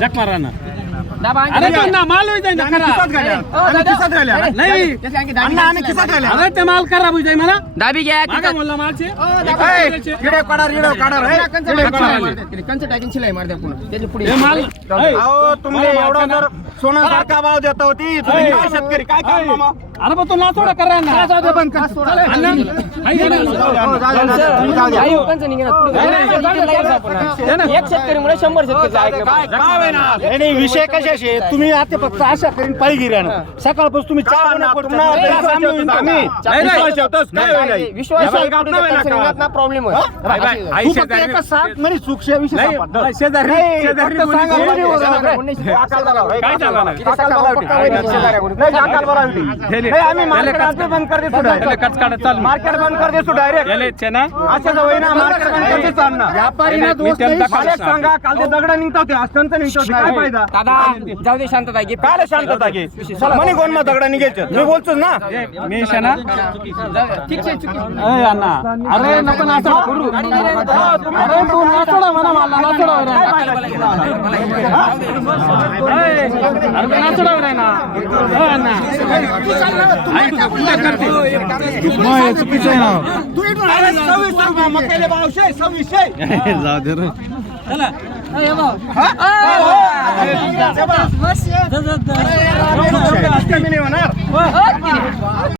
जग मारा ना अरे दाबा. माल होईल खराब. अरे ते माल खराब होई मला म्हणा दाबी घ्या बोलला मालचे किडे किडे कंच टाकीन शिलाई पुढे माल तुम्ही एवढा सोन्यासारखा भाव देत होती. तुम्ही काय शेतकरी? काय काम मामा? अरे पण तो नाचोडा करा ना. एक शेतकरी शंभर शेतकरी पाहिजे. विषय कशाशी? तुम्ही आता फक्त आशा करीन पायी गिऱ्यानं सकाळपासून तुम्ही. विश्वास काय प्रॉब्लेम शेजारी- विषय नाही, आम्ही मार्केट बंद कर काढत चाल मार्केट बंद कर देतो. डायरेक्ट. याले छेना अशा जवळ ना मार्केट चालणार व्यापारी ना त्याला नाही. दाखवलं मला एक सांगा काल ते दगड निघतात ते असताना निघतात काय फायदा दादा जाऊ दे शांतता घे काय शांतता घे म्हणे कोण मग दगडा निघायचे मी बोलतोच ना मी शेना ठीक आहे चुकी अण्णा अरे नको नाचोडा करू अरे तू नाचोडा म्हणा मला नाचोडा. अय, अरे ते नाचोडा आहे ना अय, अण्णा आई, तुला करते. चुकीचं आहे ना भावशे सव्वीसशे जाऊ दे रे. होणार.